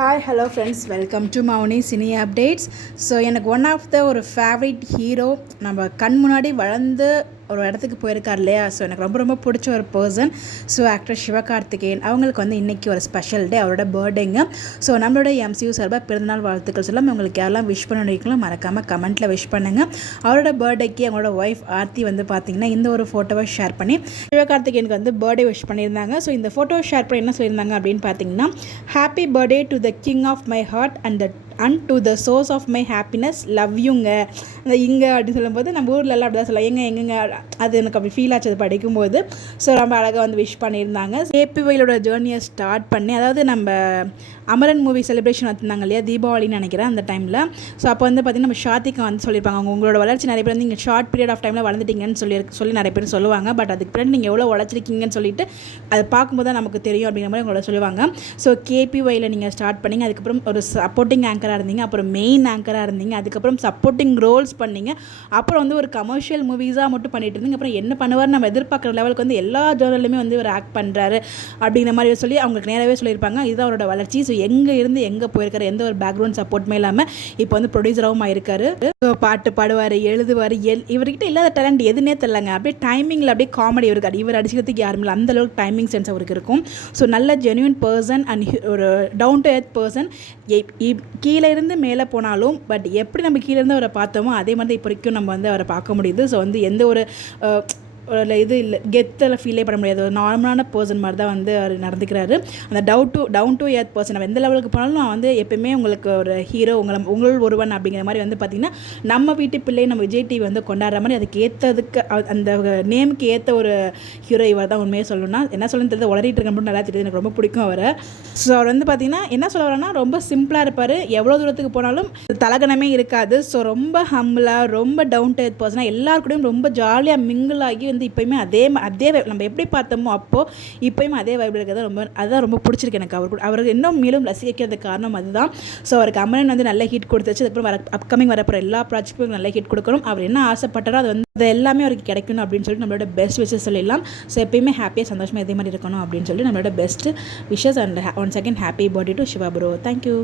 Hi hello friends, welcome to Mouni cine updates. So எனக்கு one of the ஒரு favourite hero நம்ம கண் முன்னாடி வளர்ந்து ஒரு இடத்துக்கு போயிருக்கார் இல்லையா. ஸோ எனக்கு ரொம்ப ரொம்ப பிடிச்ச ஒரு பர்சன். ஸோ ஆக்டர் சிவகார்த்திகேயன் அவங்களுக்கு வந்து இன்றைக்கி ஒரு ஸ்பெஷல் டே, அவரோட பர்த்டேங்க. ஸோ நம்மளோட MCU சார்பாக பிறந்தநாள் வாழ்த்துக்கள் சொல்லாமல் உங்களுக்கு யாரெல்லாம் விஷ் பண்ண நினைக்கலாம் மறக்காமல் கமெண்ட்டில் விஷ் பண்ணுங்கள். அவரோட பர்த்டேக்கு அவங்களோட ஒய்ஃப் ஆர்த்தி வந்து பார்த்திங்கன்னா இந்த ஒரு ஃபோட்டோவை ஷேர் பண்ணி சிவகார்த்திகேயனுக்கு வந்து பர்த்டே விஷ் பண்ணியிருந்தாங்க. ஸோ இந்த ஃபோட்டோவை ஷேர் பண்ணி என்ன சொல்லியிருந்தாங்க அப்படின்னு பார்த்தீங்கன்னா, happy birthday to the king of my heart and to the source of my happiness, love யூங்க. அந்த இங்கே அப்படின்னு சொல்லும்போது நம்ம ஊர்லெல்லாம் அப்படி தான் சொல்லலாம், எங்கெங்க அது எனக்கு அப்படி ஃபீல் ஆச்சு அது படிக்கும்போது. ஸோ ரொம்ப அழகாக வந்து விஷ் பண்ணியிருந்தாங்க. KPYலோட ஜேர்னியை ஸ்டார்ட் பண்ணி, அதாவது நம்ம அமரன் மூவி செலிப்ரேஷன் வச்சுருந்தாங்க இல்லையா, தீபாவளின்னு நினைக்கிறேன் அந்த டைமில். ஸோ அப்போ வந்து பார்த்திங்கன்னா நம்ம ஷாத்திகா வந்து சொல்லியிருப்பாங்க, உங்களோட வளர்ச்சி நிறைய பேர் வந்து இங்கே ஷார்ட் பீரியட் ஆஃப் டைமில் வளர்ந்துட்டீங்கன்னு சொல்லி நிறைய பேர் சொல்லுவாங்க. பட் அதுக்கு பின்னாடி நீங்கள் எவ்வளோ உழைச்சிருக்கீங்கன்னு சொல்லிட்டு அதை பார்க்கும்போது தான் நமக்கு தெரியும் அப்படிங்கிற மாதிரி உங்களோட சொல்லுவாங்க. ஸோ KPYல நீங்கள் ஸ்டார்ட் பண்ணிங்க, அதுக்கப்புறம் ஒரு சப்போர்ட்டிங் ஆங்கராக இருந்தீங்க, அப்புறம் மெயின் ஆங்கராக இருந்தீங்க, அதுக்கப்புறம் சப்போர்ட்டிங் ரோல்ஸ் பண்ணீங்க, அப்புறம் வந்து ஒரு கமர்ஷியல் மூவிஸாக மட்டும் பண்ணிட்டு இருந்தீங்க. அப்புறம் என்ன பண்ணுவார் நம்ம எதிர்பார்க்குற லெவலுக்கு வந்து எல்லா ஜேர்னலுமே வந்து ஒரு ஆக்ட் பண்ணுறாரு அப்படிங்கிற மாதிரி சொல்லி அவங்களுக்கு நேராகவே சொல்லியிருப்பாங்க. இதுதான் அவரோட வளர்ச்சி. ஸோ எங்கே இருந்து எங்கே போயிருக்காரு, எந்த ஒரு பேக்ரவுண்ட் சப்போர்ட்டுமே இல்லாமல் இப்போ வந்து ப்ரொடியூசராகவும் ஆயிருக்காரு. ஸோ பாட்டு பாடுவார், எழுதுவார், இவர்கிட்ட இல்லாத டேலண்ட் எதுனே தெரியலங்க. அப்படியே டைமிங்கில் அப்படியே காமெடி இருக்காது, இவர் அடிச்சுக்கிறதுக்கு யாரும் இல்லை, அந்தளவுக்கு டைமிங் சென்ஸ் அவருக்கு இருக்கும். ஸோ நல்ல ஜென்யூன் பர்சன் அண்ட் ஒரு டவுன் டு எர்த் பர்சன். கீழே இருந்து மேலே போனாலும் பட் எப்படி நம்ம கீழே இருந்து அவரை பார்த்தோமோ அதே மாதிரி இப்போ வரைக்கும் நம்ம வந்து அவரை பார்க்க முடியுது. ஸோ வந்து எந்த ஒரு இது இல்லை, கெத்தில் ஃபீலே பண்ண முடியாது, ஒரு நார்மலான பர்சன் மாதிரி தான் வந்து அவர் நடந்துக்கிறாரு. அந்த டவுன் டு எர்த் பர்சன். நம்ம எந்த லெவலுக்கு போனாலும் நான் வந்து எப்பயுமே உங்களுக்கு ஒரு ஹீரோ, உங்கள் ஒருவன் அப்படிங்கிற மாதிரி வந்து பார்த்திங்கன்னா நம்ம வீட்டு பிள்ளை நம்ம விஜய் டிவி வந்து கொண்டாடுற மாதிரி அதுக்கு ஏற்றதுக்கு அந்த நேமுக்கு ஏற்ற ஒரு ஹீரோ இவர் தான். உண்மையாக சொல்லணும்னா என்ன சொல்லணும்னு தெரியுது, உளறிட்டு இருக்க நல்லா தெரியுது, எனக்கு ரொம்ப பிடிக்கும் அவரை. ஸோ அவர் வந்து பார்த்திங்கன்னா என்ன சொல்ல வரேன்னா, ரொம்ப சிம்பிளாக இருப்பார், எவ்வளோ தூரத்துக்கு போனாலும் தலகணமே இருக்காது. ஸோ ரொம்ப ஹம்பிளாக, ரொம்ப டவுன் டு எர்த் பர்சனாக எல்லாருக்கூடையும் ரொம்ப ஜாலியாக மிங்கிள் ஆகி வந்து இப்போயுமே அதே நம்ம எப்படி பார்த்தோமோ அப்போது இப்போயுமே அதே வைபிள் இருக்கிறது அதுதான் ரொம்ப பிடிச்சிருக்கு எனக்கு. அவருக்கு இன்னும் மேலும் ரசிக்கிறதுக்கு காரணம் அதுதான். ஸோ அவருக்கு அமரன் வந்து நல்ல ஹிட் கொடுத்துச்சு. அதுக்கப்புறம் அப்கமிங் வரப்போகிற எல்லா ப்ராஜெக்ட்டுக்கும் நல்ல ஹிட் கொடுக்கணும். அவர் என்ன ஆசைப்பட்டாரோ அது வந்து அது எல்லாமே அவருக்கு கிடைக்கணும் அப்படின்னு சொல்லிட்டு நம்மளோட பெஸ்ட் விஷஸ் சொல்லிடலாம். ஸோ எப்பயுமே ஹாப்பியாக சந்தோஷமாக இதே மாதிரி இருக்கணும் அப்படின்னு சொல்லிட்டு நம்மளோட best wishes and one second happy birthday to Shiva bro. Thank you.